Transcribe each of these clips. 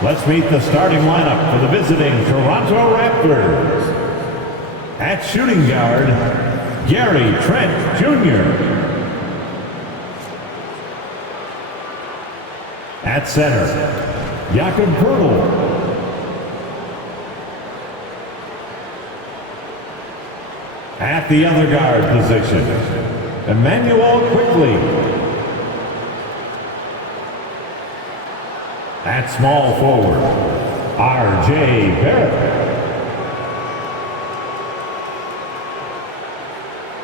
Let's meet the starting lineup for the visiting Toronto Raptors. At shooting guard, Gary Trent Jr. At center, Jakob Poeltl. At the other guard position, Emmanuel Quickly. At small forward, R.J. Barrett.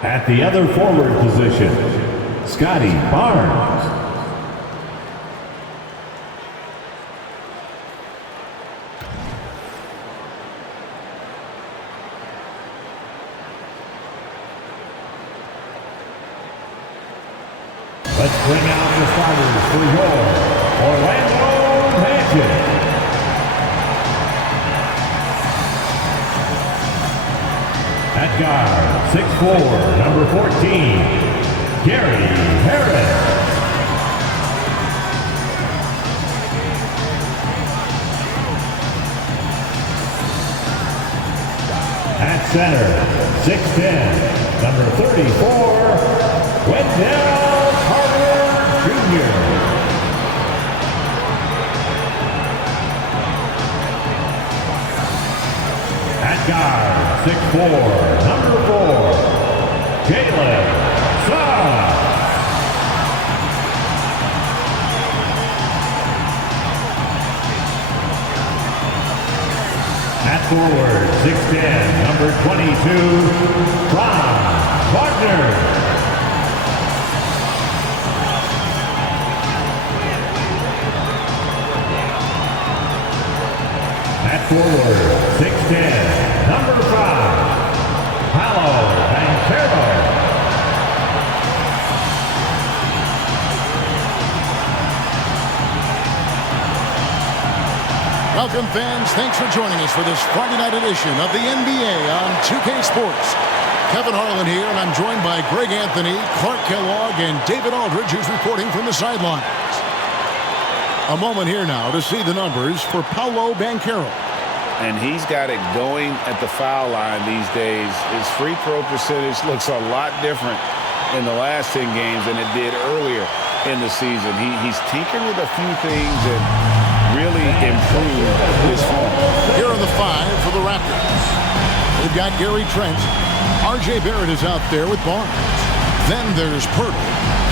At the other forward position, Scotty Barnes. Let's bring out the starters for your Orlando Magic. At guard, 6'4", number 14, Gary Harris. At center, 6'10", number 34, Wendell Carter Jr. At guard, 6'4", number 4, Jalen Suggs. At forward, 6'10", number 22, Franz Wagner. At forward, 6'10", number 5, Paolo Banchero. Welcome, fans. Thanks for joining us for this Friday night edition of the NBA on 2K Sports. Kevin Harlan here, and I'm joined by Greg Anthony, Clark Kellogg, and David Aldridge, who's reporting from the sidelines. A moment here now to see the numbers for Paolo Banchero. And he's got it going at the foul line these days. His free throw percentage looks a lot different in the last 10 games than it did earlier in the season. He's tinkered with a few things and really improved his form. Here are the 5 for the Raptors. We've got Gary Trent. R.J. Barrett is out there with Barnes. Then there's Poeltl,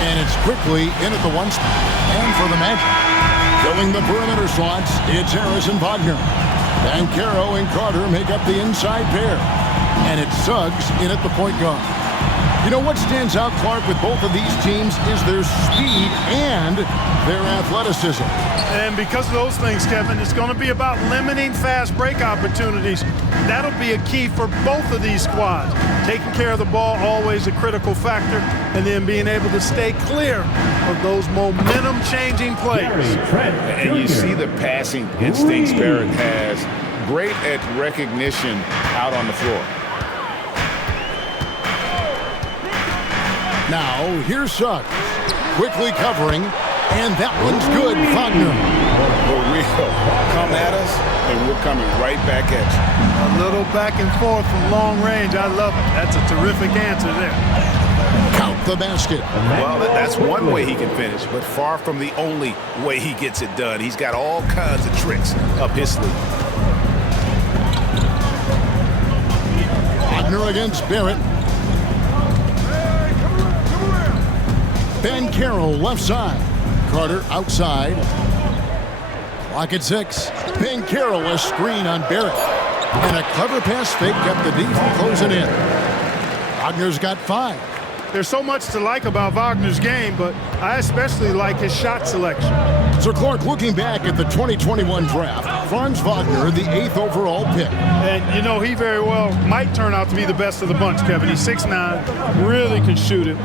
and it's quickly in at the 1 spot. And for the Magic, filling the perimeter slots, it's Harris and Wagner. Banchero and Carter make up the inside pair. And it's Suggs in at the point guard. You know what stands out, Clark, with both of these teams is their speed and their athleticism. And because of those things, Kevin, it's going to be about limiting fast break opportunities. That'll be a key for both of these squads. Taking care of the ball, always a critical factor, and then being able to stay clear of those momentum-changing plays. And you see the passing instincts Barrett has. Great at recognition out on the floor. Now, here's Suggs, quickly covering, and that one's good, Wagner. For real, come at us, and we're coming right back at you. A little back and forth from long range, I love it. That's a terrific answer there. Count the basket. Well, that's one way he can finish, but far from the only way he gets it done. He's got all kinds of tricks up his sleeve. Wagner against Barrett. Banchero left side. Carter outside. Clock at 6. Banchero a screen on Barrett. And a clever pass fake kept the D from closing in. Wagner's got 5. There's so much to like about Wagner's game, but I especially like his shot selection. So, Clark, looking back at the 2021 draft, Franz Wagner, the 8th overall pick. And, you know, he very well might turn out to be the best of the bunch, Kevin. He's 6'9", really can shoot it.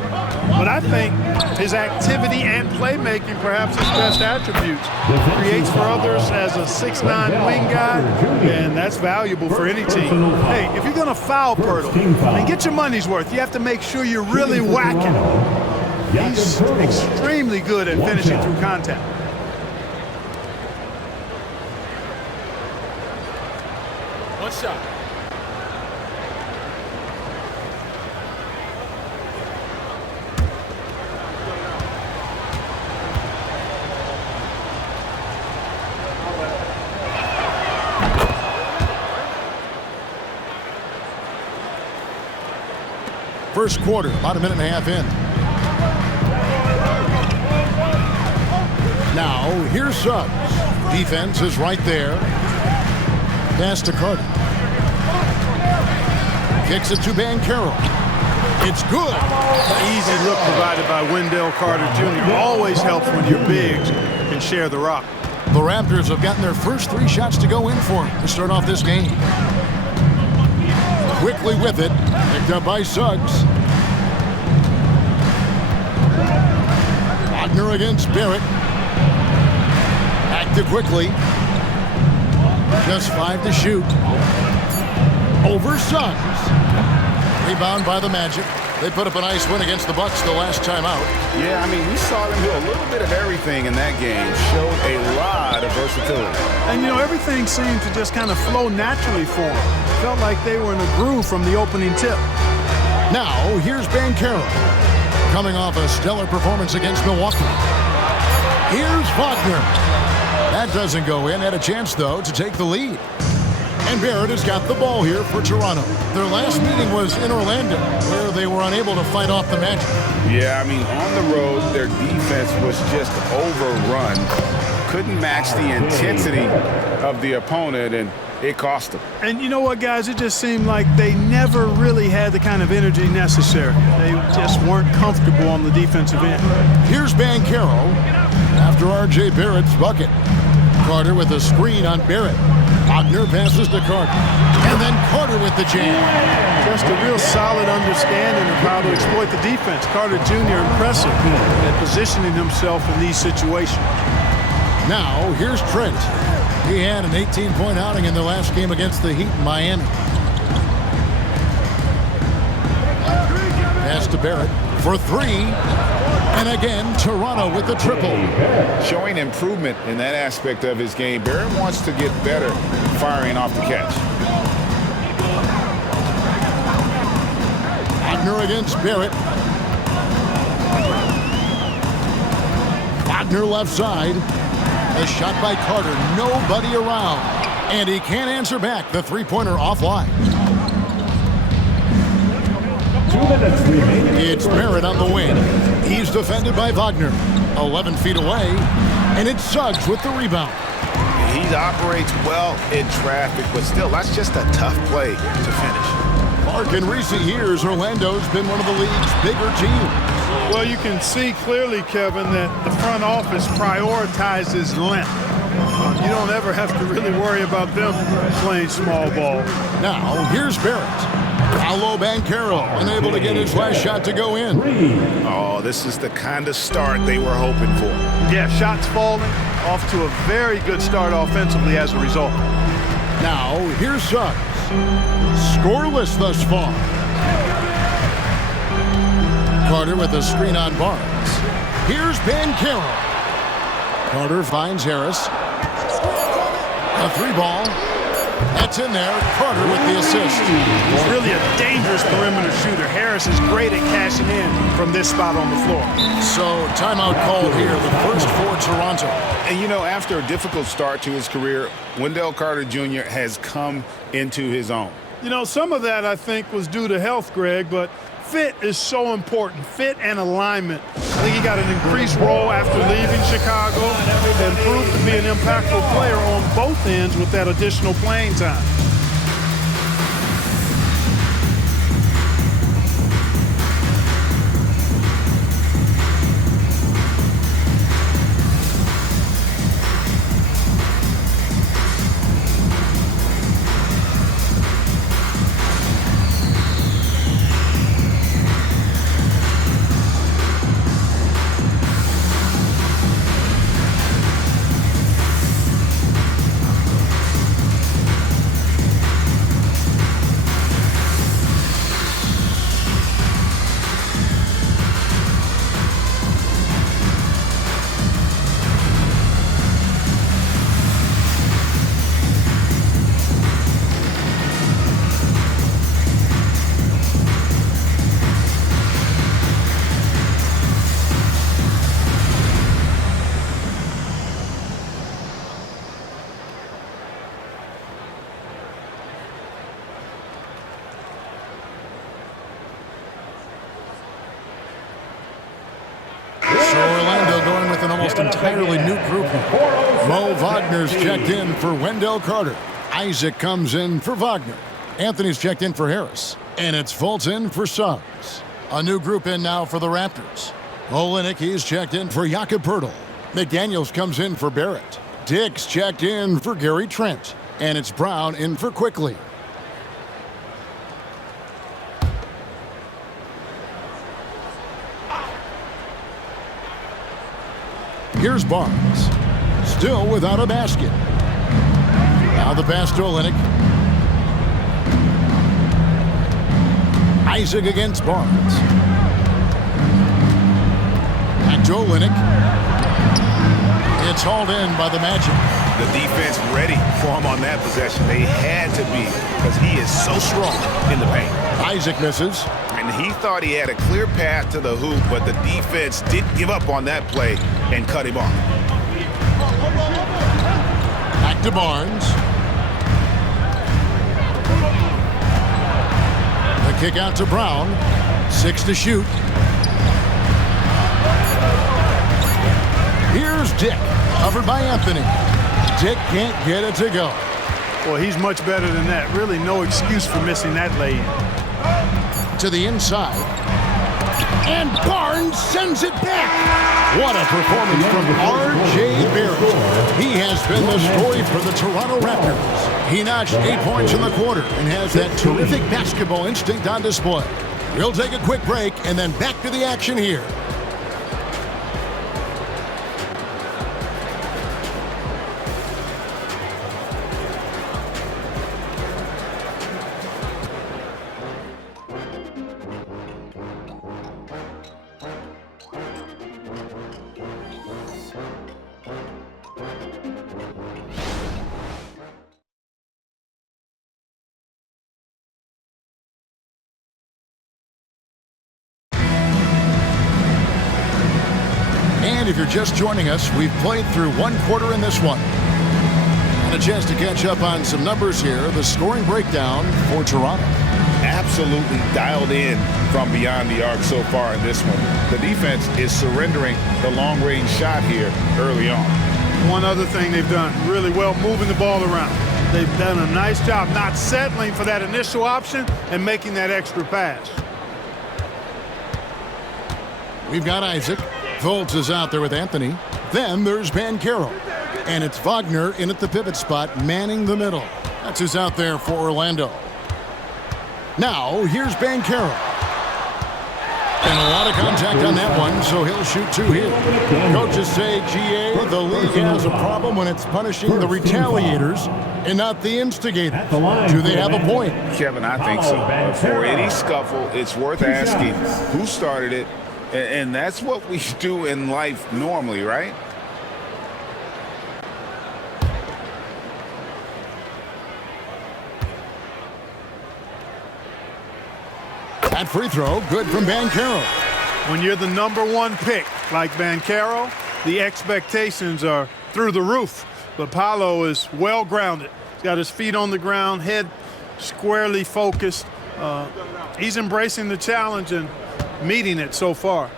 But I think his activity and playmaking, perhaps his best attributes. Creates for others as a 6'9" wing guy, and that's valuable for any team. Hey, if you're going to foul Poeltl and get your money's worth, you have to make sure you're really whacking him. He's extremely good at finishing through contact. One shot. First quarter, about a minute and a half in. Now, here's Suggs. Defense is right there. Pass to Carter. Kicks it to Banchero. It's good. An easy look provided by Wendell Carter Jr. Always helps when your bigs can share the rock. The Raptors have gotten their first 3 shots to go in for him to start off this game. Quickly with it, picked up by Suggs. Wagner against Barrett. Back to quickly. Just 5 to shoot. Over Suggs. Rebound by the Magic. They put up a nice win against the Bucks the last time out. Yeah, I mean, we saw them do a little bit of everything in that game. Showed a lot of versatility. And, you know, everything seemed to just kind of flow naturally for them. Felt like they were in a groove from the opening tip. Now, here's Banchero. Coming off a stellar performance against Milwaukee. Here's Wagner. That doesn't go in. Had a chance, though, to take the lead. And Barrett has got the ball here for Toronto. Their last meeting was in Orlando, where they were unable to fight off the Magic. Yeah, I mean, on the road, their defense was just overrun. Couldn't match the intensity of the opponent, and it cost them. And you know what, guys? It just seemed like they never really had the kind of energy necessary. They just weren't comfortable on the defensive end. Here's Banchero after R.J. Barrett's bucket. Carter with a screen on Barrett. Wagner passes to Carter. And then Carter with the jam. Just a real solid understanding of how to exploit the defense. Carter Jr. impressive at positioning himself in these situations. Now, here's Trent. He had an 18-point outing in their last game against the Heat in Miami. Pass to Barrett for 3. And again, Toronto with the triple. Showing improvement in that aspect of his game. Barrett wants to get better firing off the catch. Wagner against Barrett. Wagner left side. A shot by Carter. Nobody around. And he can't answer back. The three-pointer offline. 2 minutes remaining. It's Barrett on the wing. He's defended by Wagner. 11 feet away. And it's Suggs with the rebound. He operates well in traffic, but still, that's just a tough play to finish. Mark, in recent years, Orlando's been one of the league's bigger teams. Well, you can see clearly, Kevin, that the front office prioritizes length. You don't ever have to really worry about them playing small ball. Now, here's Barrett. Paolo Banchero unable to get his last shot to go in. Oh, this is the kind of start they were hoping for. Yeah, shots falling, off to a very good start offensively as a result. Now, here's Suggs. Scoreless thus far. Carter with a screen on Barnes. Here's Banchero. Carter finds Harris. A 3-ball. That's in there. Carter with the assist. He's really a dangerous perimeter shooter. Harris is great at cashing in from this spot on the floor. So, timeout called here, the first for Toronto. And, you know, after a difficult start to his career, Wendell Carter Jr. has come into his own. You know, some of that, I think, was due to health, Greg, but fit is so important. Fit and alignment. I think he got an increased role after leaving Chicago and proved to be an impactful player on both ends with that additional playing time. with an almost entirely new group here. Mo Wagner's checked in for Wendell Carter. Isaac comes in for Wagner. Anthony's checked in for Harris. And it's Fulton for Suggs. A new group in now for the Raptors. Olenek, he's checked in for Jakob Poeltl. McDaniels comes in for Barrett. Dix checked in for Gary Trent. And it's Brown in for Quickly. Here's Barnes. Still without a basket. Now the pass to Olenek. Isaac against Barnes. Back to Olenek. It's hauled in by the Magic. The defense ready for him on that possession. They had to be because he is so strong in the paint. Isaac misses. And he thought he had a clear path to the hoop, but the defense didn't give up on that play and cut him off. Back to Barnes. The kick out to Brown. 6 to shoot. Here's Dick, covered by Anthony. Dick can't get it to go. Well, he's much better than that. Really no excuse for missing that lay-in. To the inside. And Barnes sends it back. What a performance from R.J. Barrett. He has been the story for the Toronto Raptors. He notched 8 points in the quarter and has that terrific basketball instinct on display. We'll take a quick break and then back to the action here. If you're just joining us, we've played through one quarter in this one. And a chance to catch up on some numbers here. The scoring breakdown for Toronto. Absolutely dialed in from beyond the arc so far in this one. The defense is surrendering the long-range shot here early on. One other thing they've done really well, moving the ball around. They've done a nice job not settling for that initial option and making that extra pass. We've got Isaac. Fultz is out there with Anthony. Then there's Banchero. And it's Wagner in at the pivot spot, manning the middle. That's who's out there for Orlando. Now, here's Banchero. And a lot of contact on that one, so he'll shoot 2 here. Coaches say, GA, the league has a problem when it's punishing the retaliators and not the instigators. Do they have a point? Kevin, I think so. For any scuffle, it's worth asking who started it. And that's what we do in life normally, right? That free throw, good from Banchero. When you're the #1 pick like Banchero, the expectations are through the roof. But Paolo is well grounded. He's got his feet on the ground, head squarely focused. He's embracing the challenge and meeting it so far.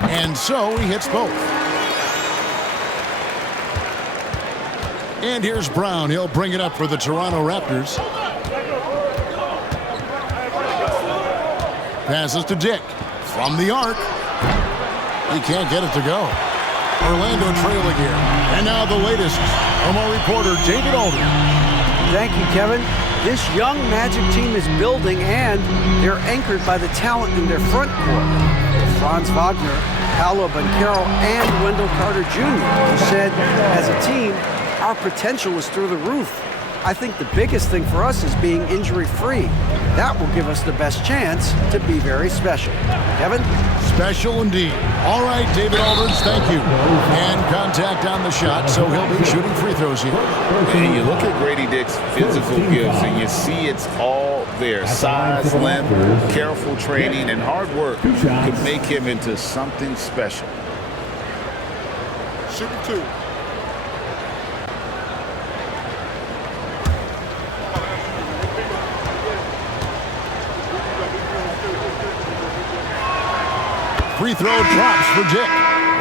And so he hits both. And here's Brown. He'll bring it up for the Toronto Raptors. Passes to Dick. From the arc. He can't get it to go. Orlando trailing here. And now the latest from our reporter, David Alden. Thank you, Kevin. This young Magic team is building, and they're anchored by the talent in their front court. Franz Wagner, Paolo Banchero, and Wendell Carter Jr., who said, as a team, our potential is through the roof. I think the biggest thing for us is being injury-free. That will give us the best chance to be very special. Kevin? Special indeed. All right, David Aldridge, thank you. And contact on the shot, so he'll be shooting free throws here. And you look at Grady Dick's physical gifts, and you see it's all there. Size, length, careful training, and hard work could make him into something special. Shooting 2. Free throw drops for Dick.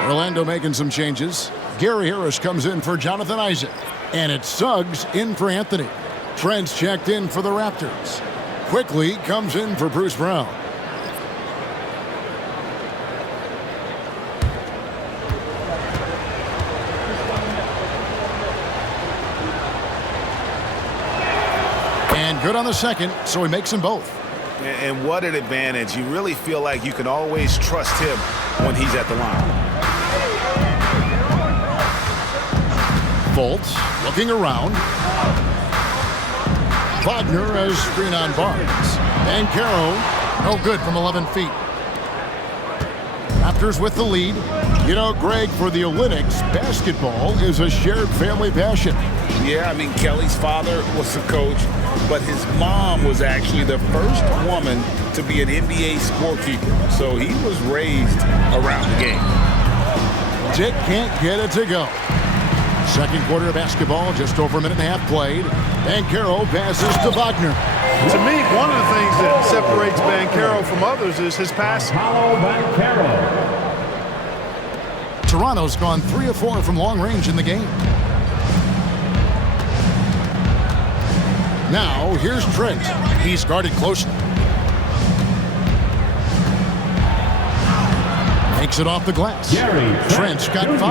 Orlando making some changes. Gary Harris comes in for Jonathan Isaac. And it's Suggs in for Anthony. Trent's checked in for the Raptors. Quickly comes in for Bruce Brown. And good on the second, so he makes them both. And what an advantage. You really feel like you can always trust him when he's at the line. Fultz looking around. Wagner has screen on Barnes. And Caro, no good from 11 feet. Raptors with the lead. You know, Greg, for the Olympics, basketball is a shared family passion. Yeah, I mean, Kelly's father was a coach, but his mom was actually the first woman to be an NBA scorekeeper. So he was raised around the game. Dick can't get it to go. Second quarter of basketball, just over a minute and a half played. Banchero passes to Wagner. To me, one of the things that separates Banchero from others is his passing. Paulo Banchero. Toronto's gone 3 of 4 from long range in the game. Now, here's Trent. He's guarded closely. Makes it off the glass. Trent's got 5.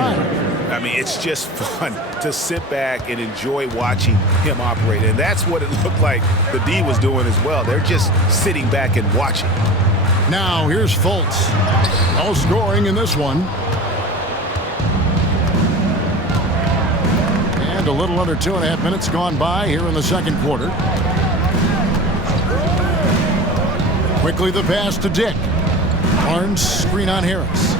I mean, it's just fun to sit back and enjoy watching him operate. And that's what it looked like the D was doing as well. They're just sitting back and watching. Now, here's Fultz. No scoring in this one. And a little under 2.5 minutes gone by here in the second quarter. Quickly the pass to Dick. Barnes screen on Harris.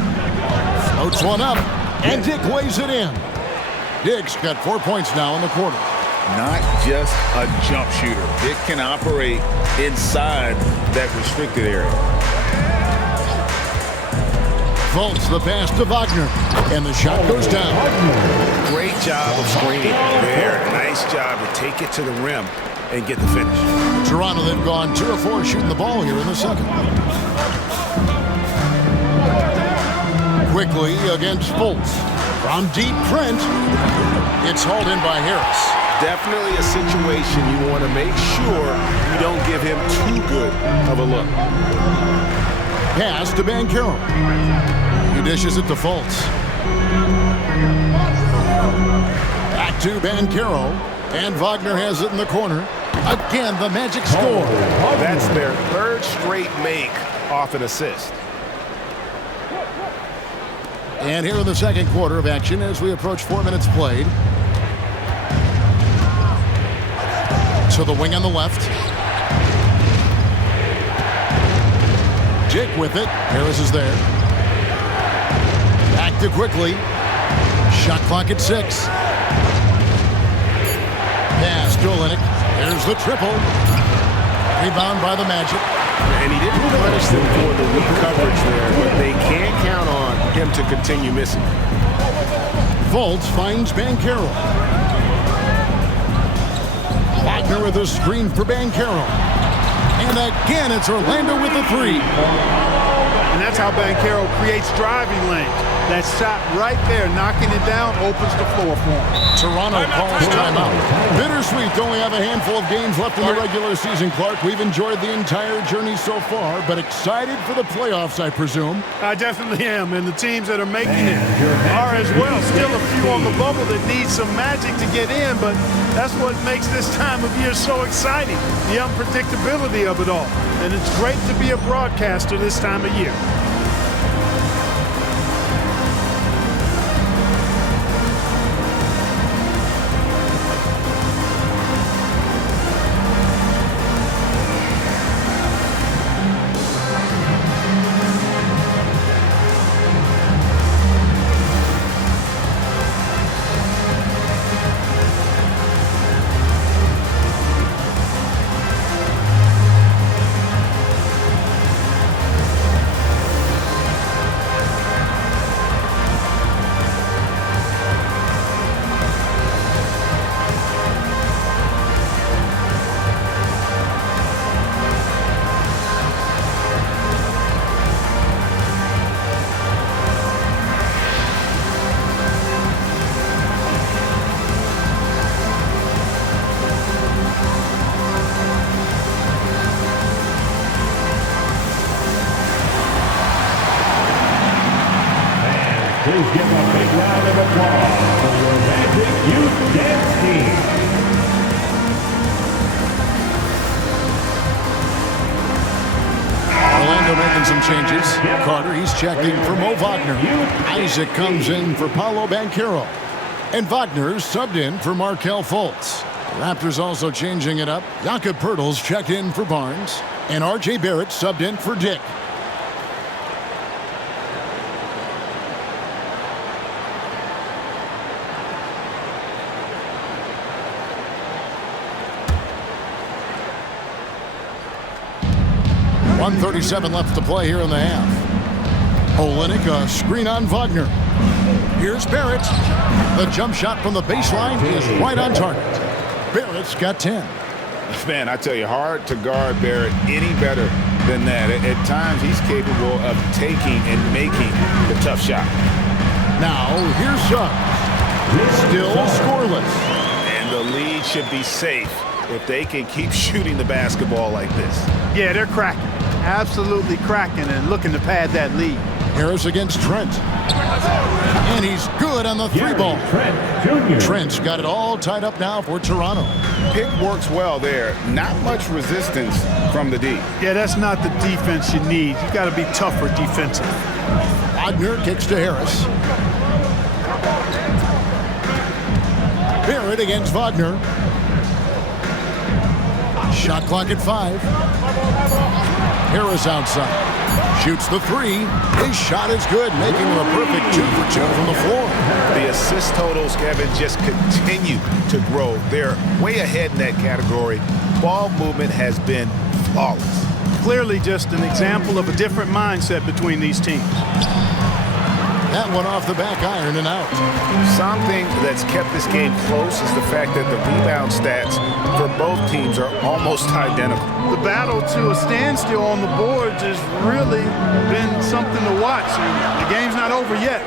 Floats one up, and Dick lays it in. Dick's got 4 points now in the quarter. Not just a jump shooter. Dick can operate inside that restricted area. Fultz the pass to Wagner, and the shot goes down. Great job of screening there. Nice job to take it to the rim and get the finish. Toronto, they've gone 2 of 4 shooting the ball here in the second. Quickly against Fultz. From deep, Trent. It's hauled in by Harris. Definitely a situation you want to make sure you don't give him too good of a look. Pass to Banchero. He dishes it to Fultz. Back to Banchero. And Wagner has it in the corner. Again, the Magic score. That's their third straight make off an assist. And here in the second quarter of action as we approach 4 minutes played. To the wing on the left. Dick with it. Harris is there. Back to quickly. Shot clock at 6. Pass to Olynyk. There's the triple. Rebound by the Magic. And he didn't punish them for the weak coverage there, but they can't count on him to continue missing. Fultz finds Banchero. Wagner with a screen for Banchero. And again, it's Orlando with the 3. And that's how Banchero creates driving lanes. That shot right there, knocking it down, opens the floor for him. Toronto calls timeout. Bittersweet to only have a handful of games left in the regular season, Clark. We've enjoyed the entire journey so far, but excited for the playoffs, I presume. I definitely am, and the teams that are making it are as well. Still a few on the bubble that need some magic to get in, but that's what makes this time of year so exciting, the unpredictability of it all. And it's great to be a broadcaster this time of year. round of applause for your Magic Youth Dance Team. Orlando making some changes. Carter, he's checking for Mo Wagner. Isaac comes in for Paolo Banchero. And Wagner subbed in for Markelle Fultz. The Raptors also changing it up. Jakob Poeltl's checked in for Barnes. And R.J. Barrett subbed in for Dick. .137 left to play here in the half. Olynyk, a screen on Wagner. Here's Barrett. The jump shot from the baseline is right on target. Barrett's got 10. Man, I tell you, hard to guard Barrett any better than that. At times, he's capable of taking and making the tough shot. Now, here's Suggs. Still scoreless. And the lead should be safe if they can keep shooting the basketball like this. Yeah, they're cracking. Absolutely cracking and looking to pad that lead. Harris against Trent. And he's good on the three ball. Trent Jr. Trent's got it all tied up now for Toronto. Pick works well there. Not much resistance from the D. Yeah, that's not the defense you need. You got to be tougher defensive. Wagner kicks to Harris. Barrett against Wagner. Shot clock at 5. Harris outside. Shoots the 3. His shot is good, making him a perfect 2 for 2 from the floor. The assist totals, Kevin, just continue to grow. They're way ahead in that category. Ball movement has been flawless. Clearly just an example of a different mindset between these teams. That one off the back iron and out. Something that's kept this game close is the fact that the rebound stats for both teams are almost identical. The battle to a standstill on the boards has really been something to watch. And the game's not over yet.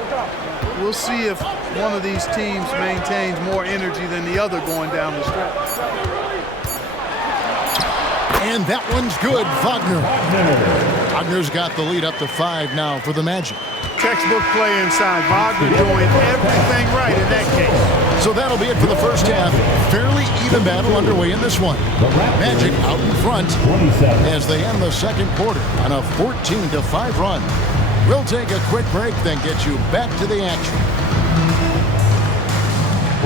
We'll see if one of these teams maintains more energy than the other going down the stretch. And that one's good, Wagner. Wagner's got the lead up to 5 now for the Magic. Textbook play inside. Wagner doing everything right in that case. So that'll be it for the first half. Fairly even battle underway in this one. Magic out in front as they end the second quarter on a 14-5 run. We'll take a quick break, then get you back to the action.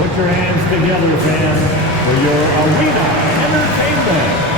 Put your hands together, fans, for your arena entertainment.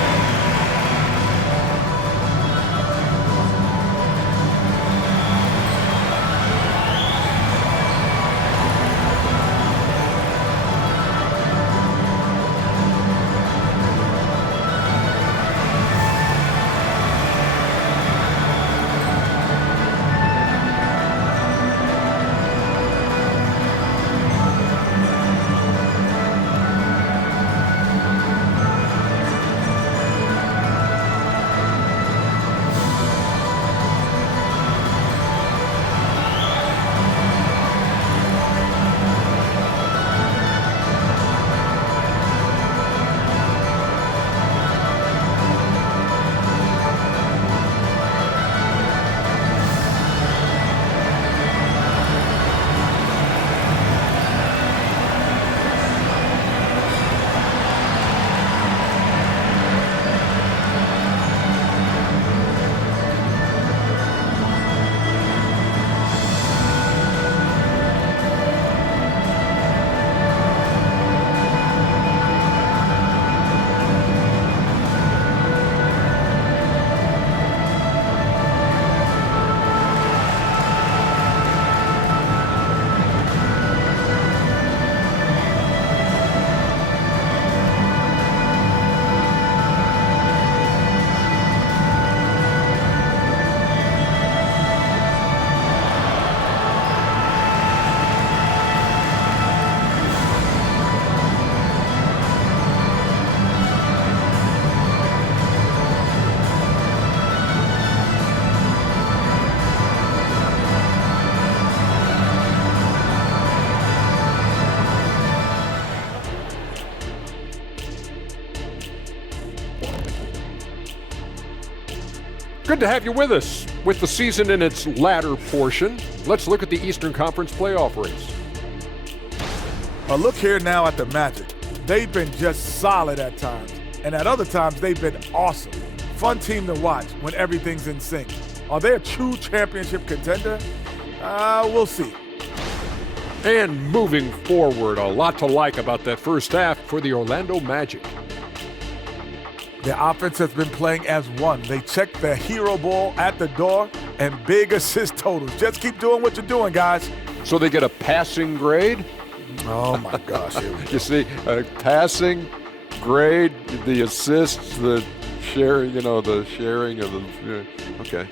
Good to have you with us. With the season in its latter portion, let's look at the Eastern Conference playoff race. Look here now at the Magic. They've been just solid at times, and at other times they've been awesome. Fun team to watch when everything's in sync. Are they a true championship contender? We'll see. And moving forward, a lot to like about that first half for the Orlando Magic. Their offense has been playing as one. They check the hero ball at the door and big assist totals. Just keep doing what you're doing, guys. So they get a passing grade? Oh, my gosh. You see, a passing grade, the assists, the sharing, the sharing of the... Okay.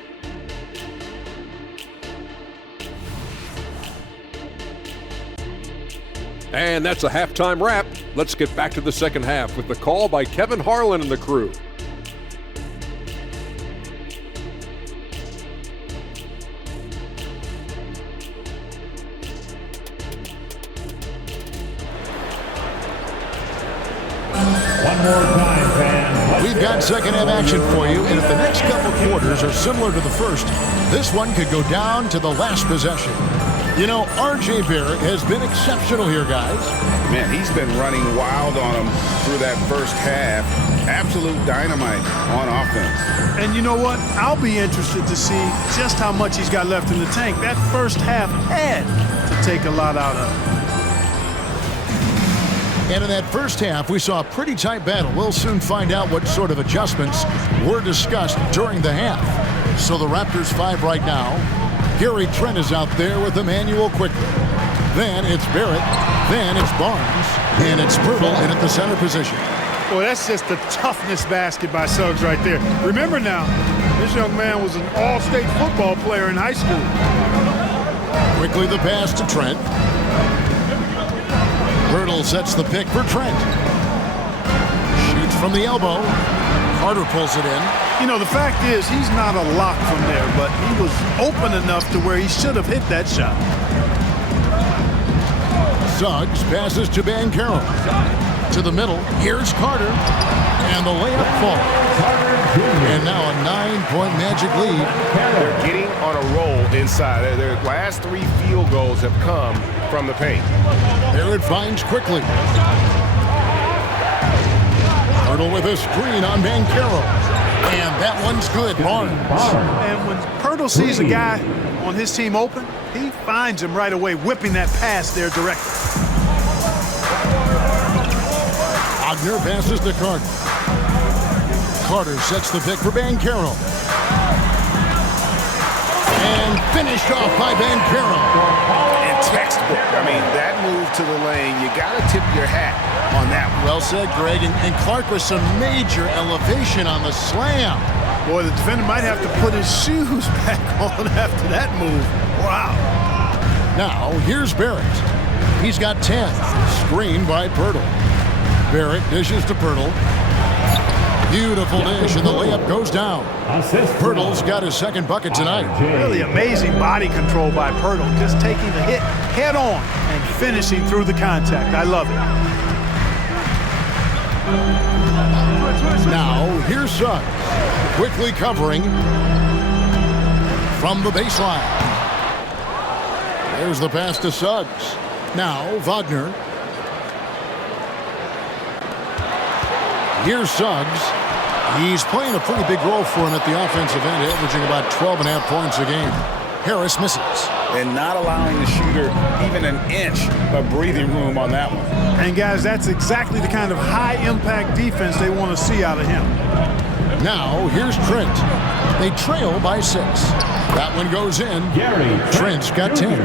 And that's a halftime wrap. Let's get back to the second half with the call by Kevin Harlan and the crew. One more time, fans. We've got second half action for you, and if the next couple quarters are similar to the first, this one could go down to the last possession. You know, R.J. Barrett has been exceptional here, guys. Man, he's been running wild on him through that first half. Absolute dynamite on offense. And you know what? I'll be interested to see just how much he's got left in the tank. That first half had to take a lot out of him. And in that first half, we saw a pretty tight battle. We'll soon find out what sort of adjustments were discussed during the half. So the Raptors 5 right now. Gary Trent is out there with Emmanuel quickly. Then it's Barrett. Then it's Barnes. And it's Pirtle in at the center position. Boy, that's just a toughness basket by Suggs right there. Remember now, this young man was an all-state football player in high school. Quickly the pass to Trent. Pirtle sets the pick for Trent. Shoots from the elbow. Carter pulls it in. You know, the fact is, he's not a lock from there, but he was open enough to where he should have hit that shot. Suggs passes to Banchero. To the middle. Here's Carter. And the layup falls. And now a 9-point Magic lead. They're getting on a roll inside. Their last 3 field goals have come from the paint. Barrett finds quickly. Pirtle with a screen on Banchero. And that one's good. Barnes. And when Pirtle sees a guy on his team open, he finds him right away, whipping that pass there directly. Wagner passes to Carter. Carter sets the pick for Banchero. And finished off by Banchero. And textbook. I mean, that move to the lane, you got to tip your hat on that one. Well said, Greg. And Clark with some major elevation on the slam. Boy, the defender might have to put his shoes back on after that move. Wow. Now, here's Barrett. He's got 10. Screened by Pirtle. Barrett dishes to Pirtle. Beautiful dish, and the layup goes down. Pirtle's got his second bucket tonight. Really amazing body control by Pirtle. Just taking the hit head on and finishing through the contact. I love it. Now, here's Suggs. Quickly covering from the baseline. There's the pass to Suggs. Now, Wagner. Here's Suggs. He's playing a pretty big role for him at the offensive end, averaging about 12.5 points a game. Harris misses. And not allowing the shooter even an inch of breathing room on that one. And guys, that's exactly the kind of high-impact defense they want to see out of him. Now, here's Trent. They trail by 6. That one goes in. Trent's got 10.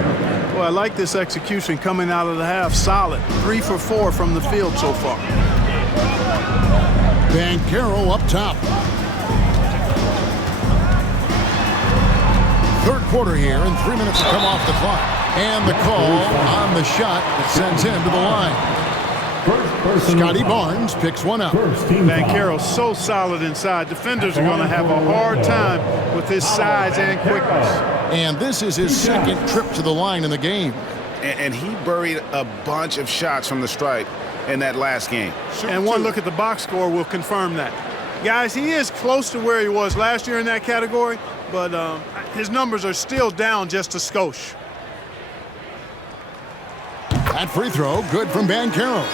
Well, I like this execution coming out of the half. Solid. 3 for 4 from the field so far. Banchero up top. Third quarter here, and 3 minutes to come off the clock. And the call on the shot that sends him to the line. Scotty Barnes picks one up. Banchero so solid inside. Defenders are going to have a hard time with his size and quickness. And this is his second trip to the line in the game. And he buried a bunch of shots from the stripe in that last game. And one look at the box score will confirm that. Guys, he is close to where he was last year in that category, but his numbers are still down just a skosh. That free throw, good from Banchero.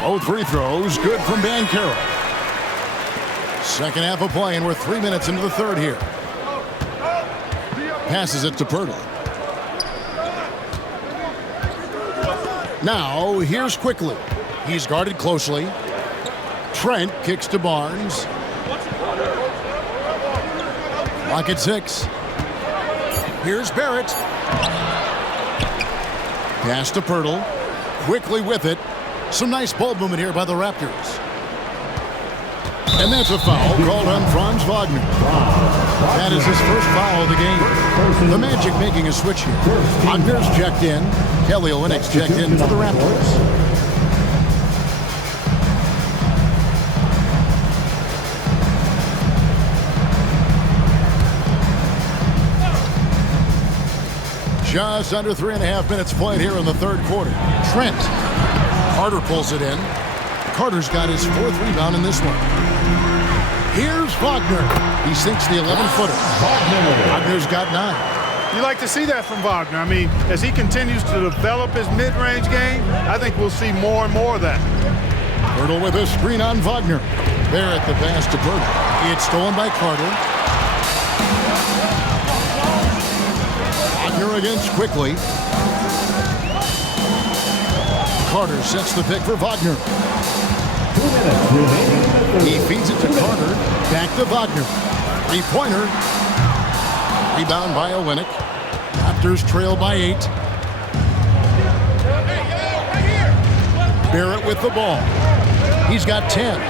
Both free throws, good from Banchero. Second half of play, and we're 3 minutes into the third here. Passes it to Pirtle. Now, here's Quickly. He's guarded closely. Trent kicks to Barnes. Clock at 6. Here's Barrett. Pass to Pirtle. Quickly with it. Some nice ball movement here by the Raptors. And that's a foul called on Franz Wagner. That is his first foul of the game. The Magic making a switch here. Wagner's checked in. Kelly Olynyk's checked in for the Raptors. Just under 3.5 minutes played here in the third quarter. Trent. Carter pulls it in. Carter's got his 4th rebound in this one. Here's Wagner. He sinks the 11-footer. Wagner's got 9. You like to see that from Wagner. I mean, as he continues to develop his mid-range game, I think we'll see more and more of that. Pirtle with a screen on Wagner. Barrett the pass to Pirtle. It's stolen by Carter. Wagner against Quickly. Carter sets the pick for Wagner. 2 minutes remaining. He feeds it to Carter. Back to Wagner. 3-pointer. Rebound by Oleynik. Raptors trail by 8. Barrett with the ball. He's got 10.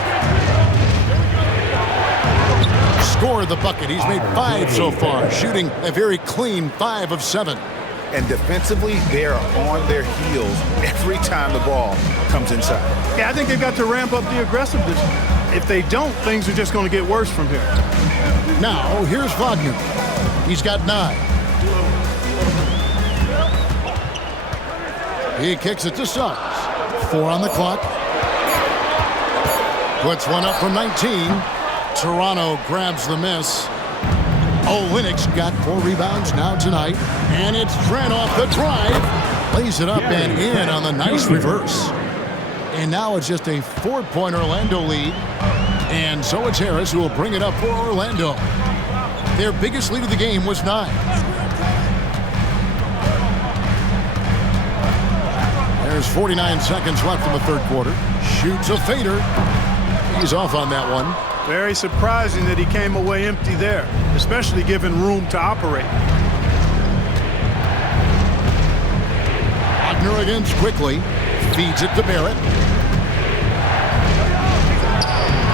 Scored the bucket. He's made 5 so far, shooting a very clean 5 of 7. And defensively, they are on their heels every time the ball comes inside. Yeah, I think they've got to ramp up the aggressiveness. If they don't, things are just going to get worse from here. Now, here's Wagner. He's got 9. He kicks it to Suggs. 4 on the clock. Puts one up from 19. Toronto grabs the miss. Olynyk's got 4 rebounds now tonight. And it's Trent off the drive. Lays it up and in on the nice reverse. And now it's just a 4-point Orlando lead. And so it's Harris who will bring it up for Orlando. Their biggest lead of the game was 9. There's 49 seconds left in the third quarter. Shoots a fader. He's off on that one. Very surprising that he came away empty there, especially given room to operate. Wagner against Quickly. Feeds it to Barrett.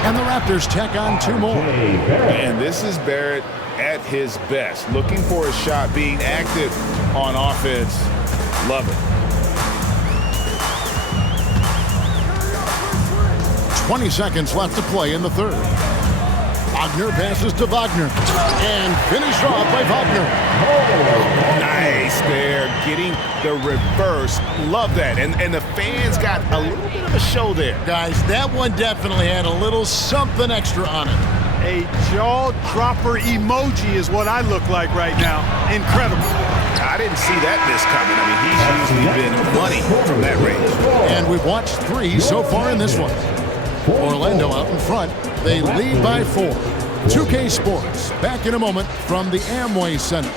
And the Raptors tack on 2 more. And this is Barrett at his best. Looking for a shot, being active on offense. Love it. 20 seconds left to play in the third. Wagner passes to Wagner. And finished off by Wagner. Oh, nice there. Getting the reverse. Love that. And the fans got a little bit of a show there. Guys, that one definitely had a little something extra on it. A jaw-dropper emoji is what I look like right now. Incredible. I didn't see that miss coming. I mean, he's usually been money from that range. And we've watched 3 so far in this one. Orlando out in front. They lead by 4. 2K Sports back in a moment from the Amway Center.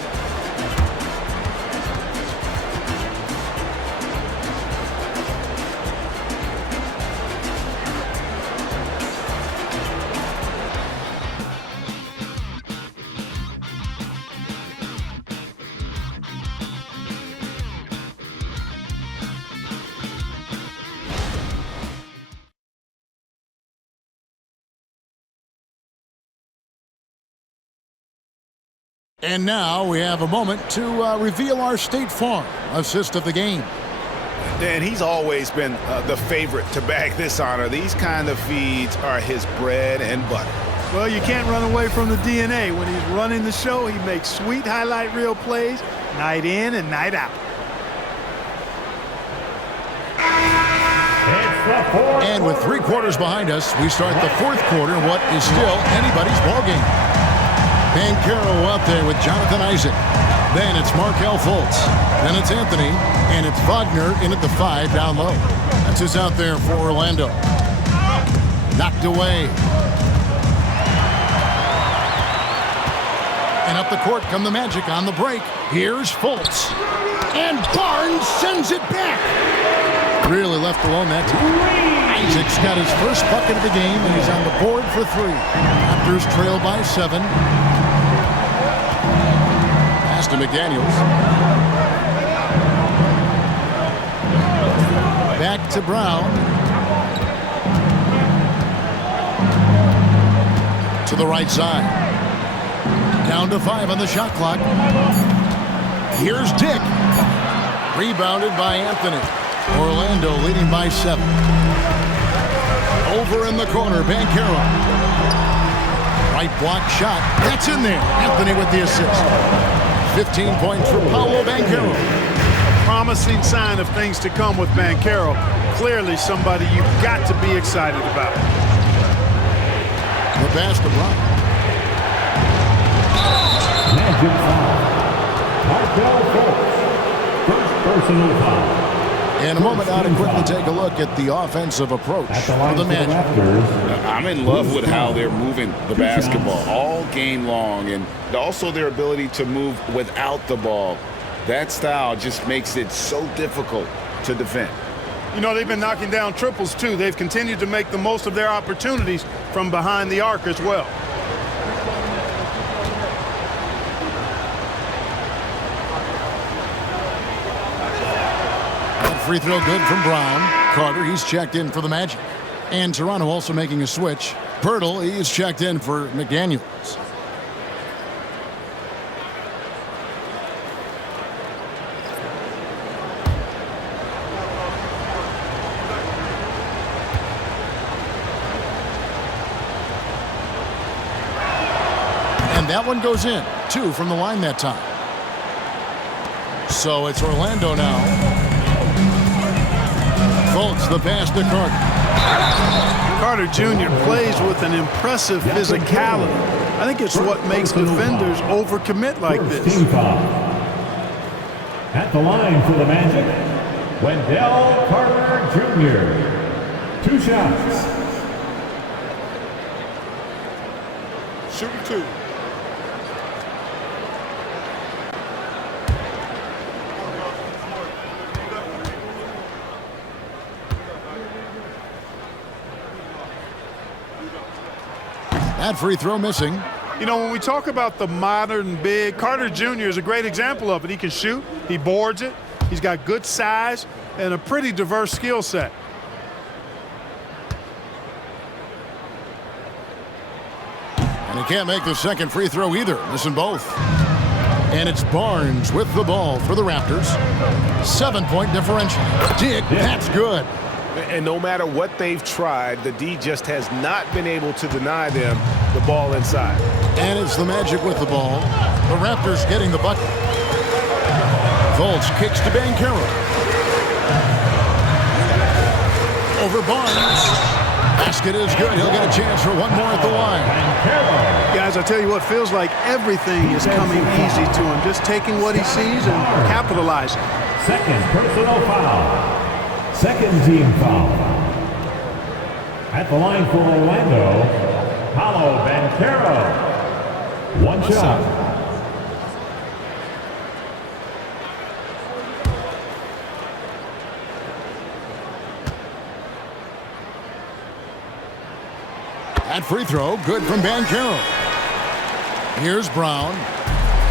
And now we have a moment to reveal our State Farm assist of the game. And he's always been the favorite to bag this honor. These kind of feeds are his bread and butter. Well, you can't run away from the DNA. When he's running the show, he makes sweet highlight reel plays, night in and night out. And with 3 quarters behind us, we start the 4th quarter in what is still anybody's ballgame. Banchero out there with Jonathan Isaac. Then it's Markelle Fultz. Then it's Anthony. And it's Wagner in at the 5 down low. That's who's out there for Orlando. Knocked away. And up the court come the Magic on the break. Here's Fultz. And Barnes sends it back. Really left alone that time. Isaac's got his first bucket of the game, and he's on the board for 3. Raptors trail by 7. Pass to McDaniels. Back to Brown. To the right side. Down to 5 on the shot clock. Here's Dick. Rebounded by Anthony. Orlando leading by 7. Over in the corner, Banchero. Right block shot. That's in there. Anthony with the assist. 15 points for Paolo Banchero. Promising sign of things to come with Banchero. Clearly somebody you've got to be excited about. The pass to Brown. Magic foul. Markelle Fultz. First personal foul. In a moment now to quickly take a look at the offensive approach for the Magic. I'm in love with how they're moving the basketball all game long, and also their ability to move without the ball. That style just makes it so difficult to defend. You know, they've been knocking down triples, too. They've continued to make the most of their opportunities from behind the arc as well. Free throw good from Brown. Carter, he's checked in for the Magic. And Toronto also making a switch. Pirtle, he's checked in for McDaniels. And that one goes in. 2 from the line that time. So it's Orlando now. Fultz the pass to Carter. Carter Jr. plays with an impressive physicality. I think it's what makes defenders overcommit like this. Team foul. At the line for the Magic, Wendell Carter Jr. 2 shots. Shooting 2. That free throw missing. You know, when we talk about the modern big, Carter Jr. is a great example of it. He can shoot, he boards it, he's got good size and a pretty diverse skill set. And he can't make the second free throw either, missing both. And it's Barnes with the ball for the Raptors. 7-point differential. Dick, that's good. And no matter what they've tried, the D just has not been able to deny them the ball inside. And it's the Magic with the ball. The Raptors getting the bucket. Fultz kicks to Banchero. Over Barnes. Basket is good. He'll get a chance for one more at the line. Guys, I tell you what, feels like everything is coming easy to him. Just taking what he sees and capitalizing. Second personal foul. Second team foul. At the line for Orlando, Paolo Banchero. 1 shot. That free throw, good from Banchero. Here's Brown.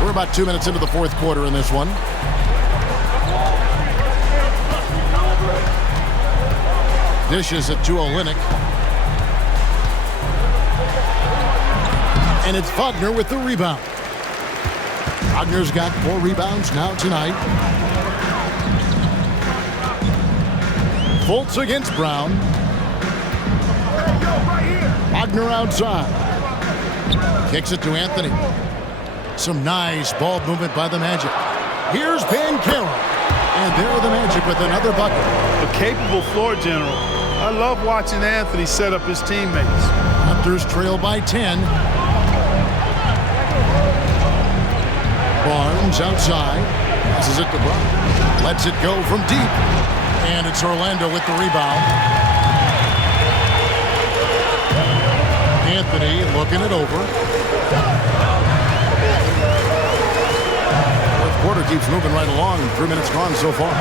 We're about 2 minutes into the 4th quarter in this one. Dishes it to Olynyk. And it's Wagner with the rebound. Wagner's got 4 rebounds now tonight. Fultz against Brown. Wagner outside. Kicks it to Anthony. Some nice ball movement by the Magic. Here's Bancaro. And there are the Magic with another bucket. A capable floor general. I love watching Anthony set up his teammates. Raptors trail by 10. Barnes outside. Passes it to Brown. Lets it go from deep. And it's Orlando with the rebound. Anthony looking it over. Quarter keeps moving right along. 3 minutes gone so far.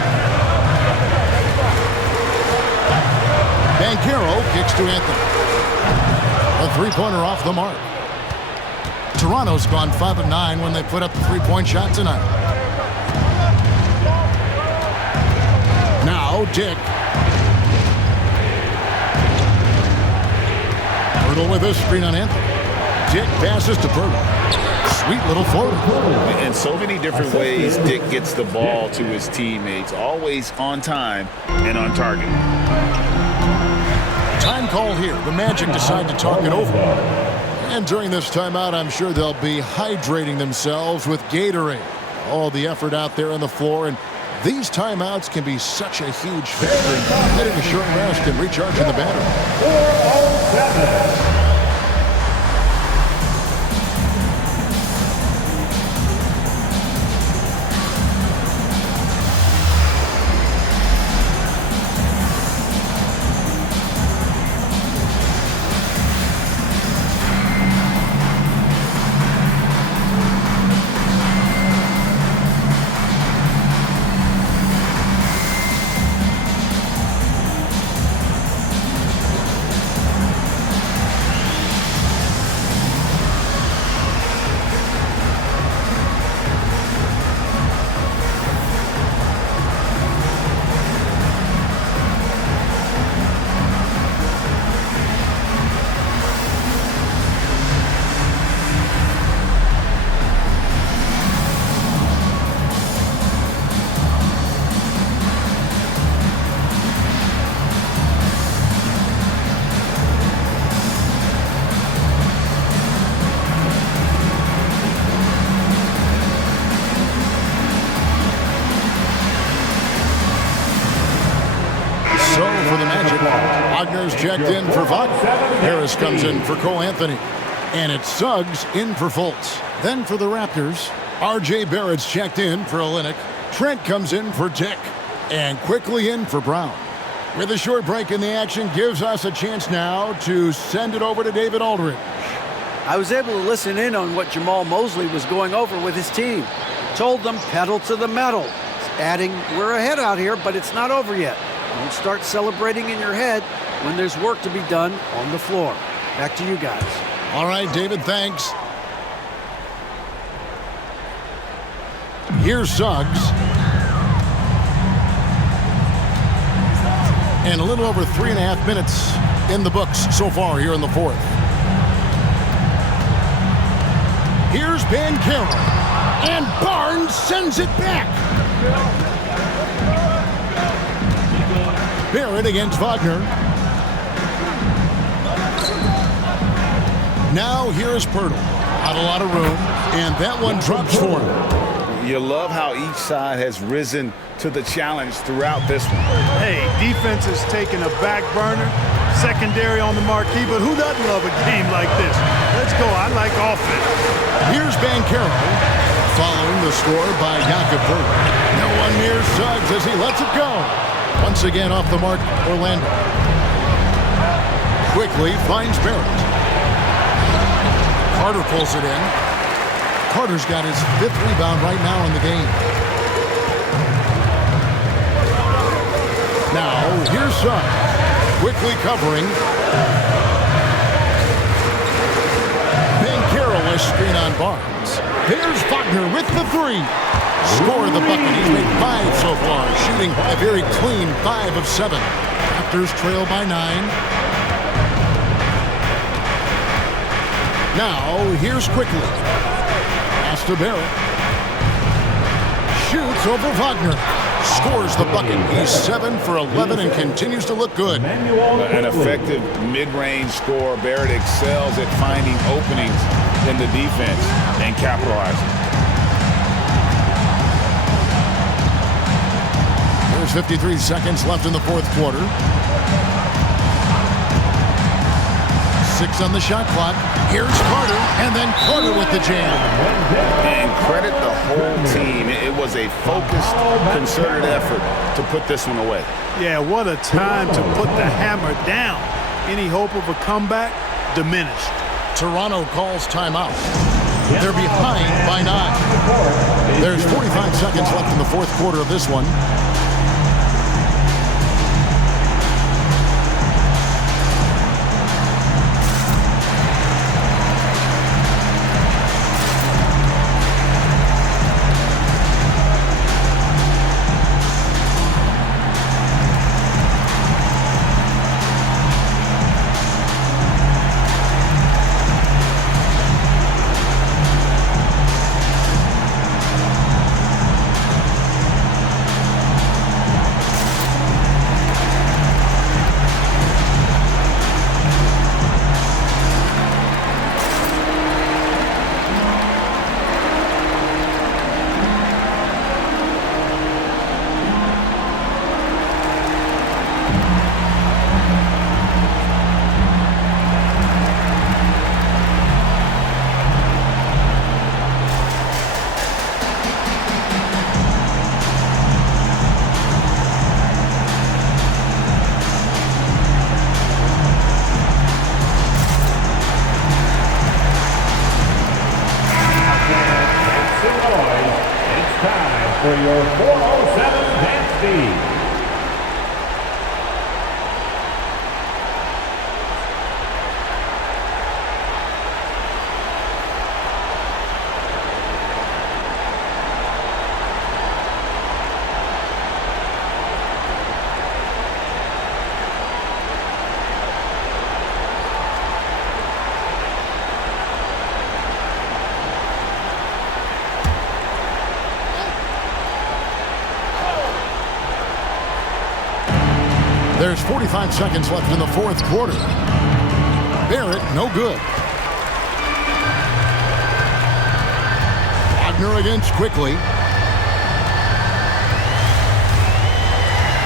Bancaro kicks to Anthony. A three-pointer off the mark. Toronto's gone 5 of 9 when they put up the three-point shot tonight. Now Dick. Pirtle with a screen on Anthony. Dick passes to Pirtle. Sweet little floater. In so many different ways, Dick gets the ball to his teammates, always on time and on target. Time call here. The Magic decide to talk it over. And during this timeout, I'm sure they'll be hydrating themselves with Gatorade. All the effort out there on the floor, and these timeouts can be such a huge factor in getting a short rest and recharging the battery. 4:07. Wagner's checked in for Wagner. Harris comes in for Cole Anthony. And it's Suggs in for Fultz. Then for the Raptors, R.J. Barrett's checked in for Olynyk. Trent comes in for Dick. And quickly in for Brown. With a short break in the action, gives us a chance now to send it over to David Aldridge. I was able to listen in on what Jamal Mosley was going over with his team. Told them pedal to the metal. Adding, we're ahead out here, but it's not over yet. Don't start celebrating in your head when there's work to be done on the floor. Back to you guys. All right, David, thanks. Here's Suggs. And a little over 3.5 minutes in the books so far here in the fourth. Here's Bancaro. And Barnes sends it back. Barrett against Wagner. Now here's Pirtle. Not a lot of room. And that one drops for him. You love how each side has risen to the challenge throughout this one. Hey, defense is taking a back burner, secondary on the marquee, but who doesn't love a game like this? Let's go. I like offense. Here's Bancaro, following the score by Jakob Poeltl. No one near Suggs as he lets it go. Once again off the mark, Orlando. Quickly finds Barrett. Carter pulls it in. Carter's got his 5th rebound right now in the game. Now, here's Suggs. Quickly covering. Bancaro a screen on Barnes. There's Wagner with the 3. Score the bucket. He's made 5 so far, shooting a very clean 5 of 7. Raptors trail by 9. Now, here's Quickly. Pass to Barrett. Shoots over Wagner. Scores the bucket. He's 7 for 11 and continues to look good. An effective mid-range score. Barrett excels at finding openings in the defense and capitalizing. 53 seconds left in the fourth quarter. 6 on the shot clock. Here's Carter, and then Carter with the jam. And credit the whole team. It was a focused, concerted effort to put this one away. Yeah, what a time to put the hammer down. Any hope of a comeback diminished. Toronto calls timeout. They're behind by 9. There's 45 seconds left in the fourth quarter of this one. For your 407 dance feed. There's 45 seconds left in the fourth quarter. Barrett, no good. Wagner against quickly.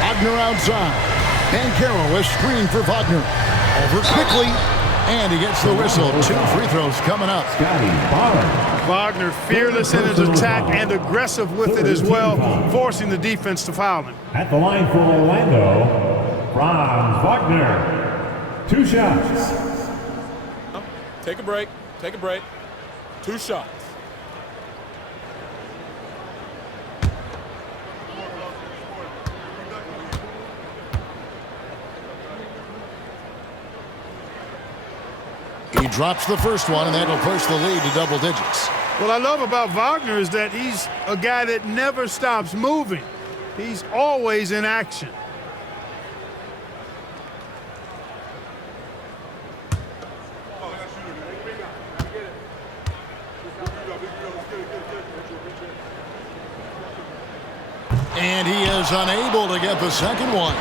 Wagner outside. Banchero is screened for Wagner. Over quickly. And he gets the whistle. 2 free throws coming up. Wagner fearless in his attack and aggressive with it as well, forcing the defense to foul him. At the line for Orlando, Franz Wagner. 2 shots. Take a break. Take a break. 2 shots. He drops the first one, and that'll push the lead to double digits. What I love about Wagner is that he's a guy that never stops moving. He's always in action. And he is unable to get the second one.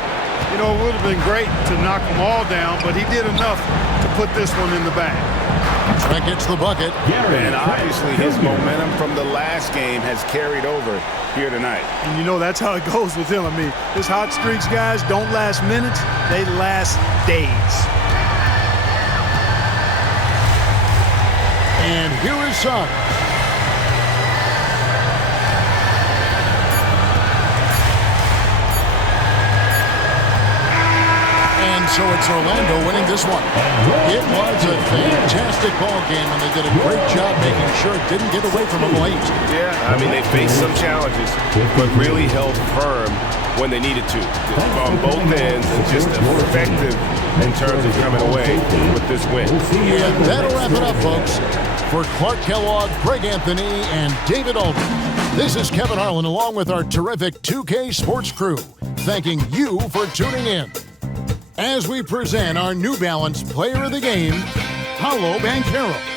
You know, it would have been great to knock them all down, but he did enough to put this one in the bag. Trent gets the bucket. And obviously his momentum from the last game has carried over here tonight. And you know, that's how it goes with him. I mean, his hot streaks, guys, don't last minutes. They last days. And here is Suggs. So it's Orlando winning this one. It was a fantastic ball game, and they did a great job making sure it didn't get away from them late. Yeah, I mean, they faced some challenges, but really held firm when they needed to. On both ends, and just effective in terms of coming away with this win. And that'll wrap it up, folks. For Clark Kellogg, Greg Anthony, and David Aldridge, this is Kevin Harlan along with our terrific 2K Sports crew, thanking you for tuning in. As we present our New Balance Player of the Game, Paolo Banchero.